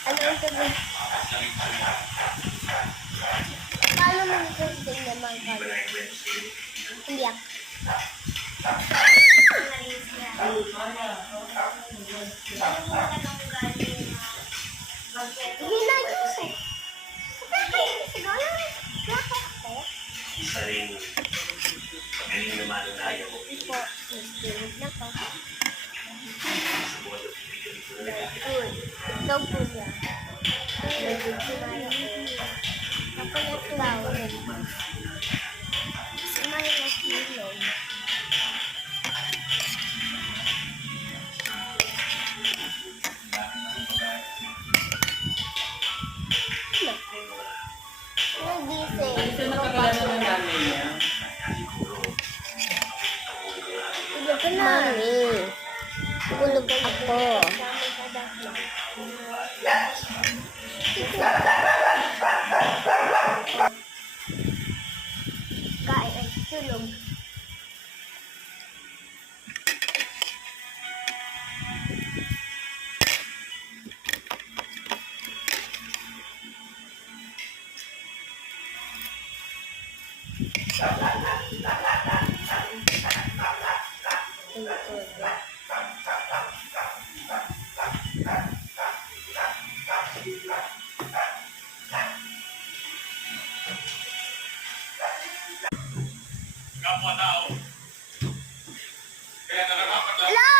Ano ang sabi? Paano mo nagsasabi naman kami? Hindi ako. Hindi na yun. Siguro, bakit ako? Isa rin, magaling naman tayo. Po, nagsinig na po. Sumunod, bibigyan ko na Good. Ikaw po niya. Ako na ikaw. Sumaya na silog. Nagising. Ito nakakalaman ng nanay niya. Tulog ka na. Mami. Tulog ako. Kain ay tulog. kapwa tao. Kaya nararapat lang. Hello!